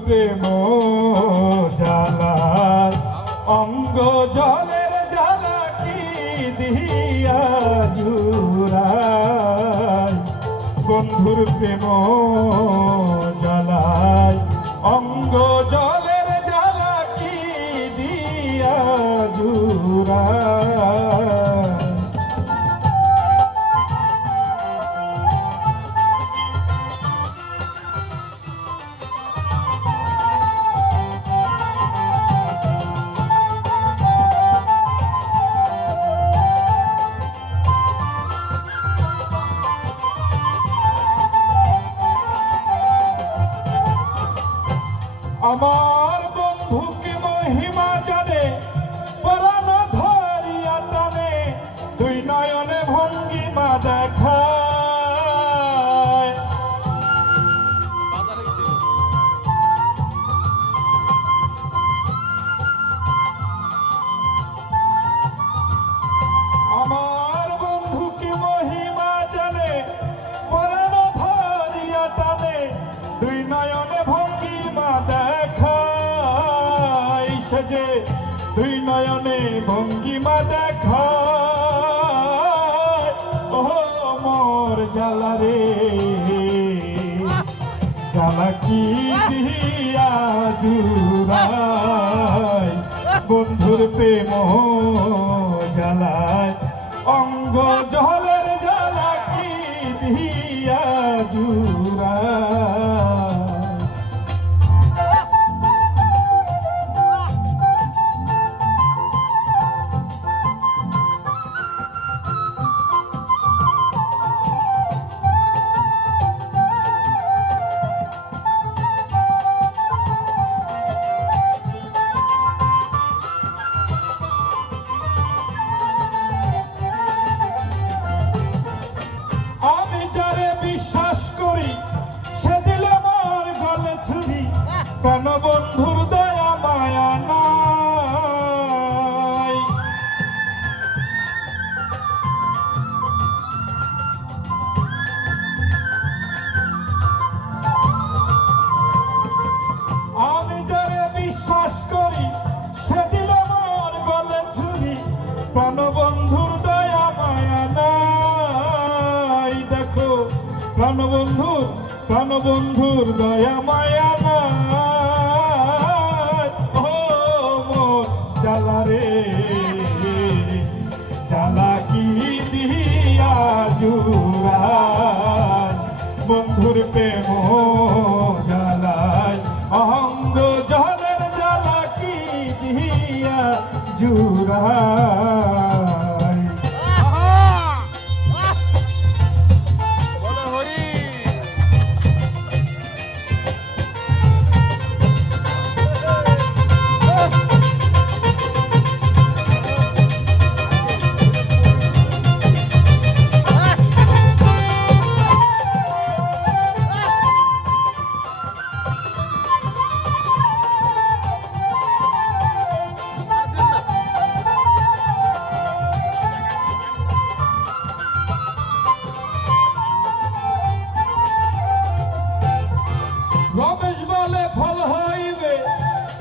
প্রেম জ্বালা অঙ্গ জলের জ্বালা কি দিয়া জুড়াই বন্ধুর প্রেম জ্বালায় অঙ্গ জলের জ্বালা কি দিয়া জুড়াই। আমার বন্ধুকে মহিমা জানে পরাণ ধরিয়া টানে দুই নয়নে ভঙ্গিমা দেখায় আমার বন্ধুকে মহিমা জানে পরাণ ধরিয়া টানে দুই নয়নে ভঙ্গিমা দেখায় সেজে দুই নয়নে ভঙ্গিমা দেখায় ও মোর জ্বালা রে জ্বালা কি দিয়া জুড়ায় বন্ধুর প্রেম জ্বালায় অঙ্গ জলের জ্বালা কি দিয়া জুড়ায়। প্রাণ বন্ধুর দয়া মায়া নাই আমি যারে বিশ্বাস করি সে দিলে মোর গলে ছুরি প্রাণ বন্ধুর দয়া মায়া নাই দেখো প্রাণবন্ধুর দয়া মায়া নাই ও মোর জ্বালা রে জ্বালা কি দিয়া জুড়ায় বন্ধুর প্রেম জ্বালায় অঙ্গ জলের জ্বালা কি দিয়া জুড়ায়। রমেশ বলে ফল হইবে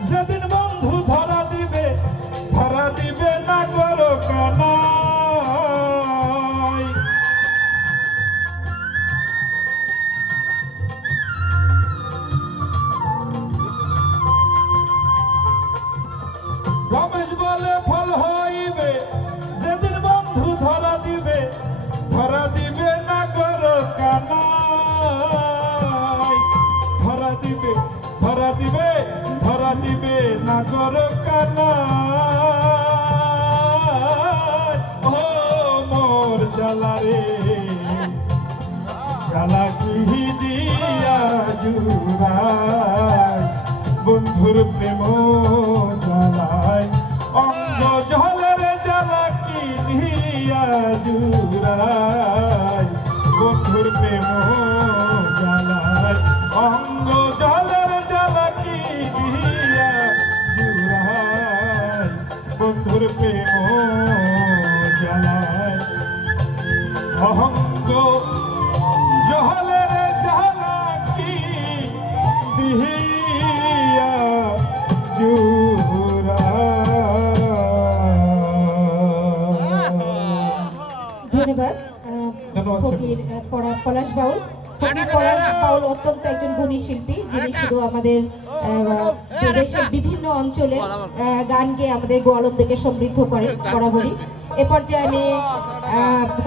যেদিন বন্ধু ধরা দিবে না করো কানাই রমেশ বলে ফল হইবে যেদিন বন্ধু ধরা দিবে না করো কানাই ধরা দিবে না করো কানাই ও মোর জ্বালা রে জ্বালা কি দিয়া জুড়ায় বন্ধুর প্রেম জ্বালায় অঙ্গ জলের জ্বালা কি দিয়া জুড়ায় বন্ধুর প্রেম জ্বালায় অঙ্গ জলের জ্বালা কি দিয়া জুড়ায় বন্ধুর প্রেম জ্বালায় অঙ্গ জলের জ্বালা কি দিয়া জুরা। ধন্যবাদ ধন্যবাদ, ফকির পলাশ বাউল। ফকির পলাশ বাউল অত্যন্ত একজন গুণী শিল্পী, যিনি শুধু আমাদের দেশের বিভিন্ন অঞ্চলে গান গেয়ে আমাদের গোয়ালন্দকে সমৃদ্ধ করেন বরাবরই। এ পর্যায়ে আমি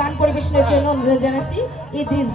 গান পরিবেশনের জন্য অনুরোধ জানাচ্ছি ইদ্রিস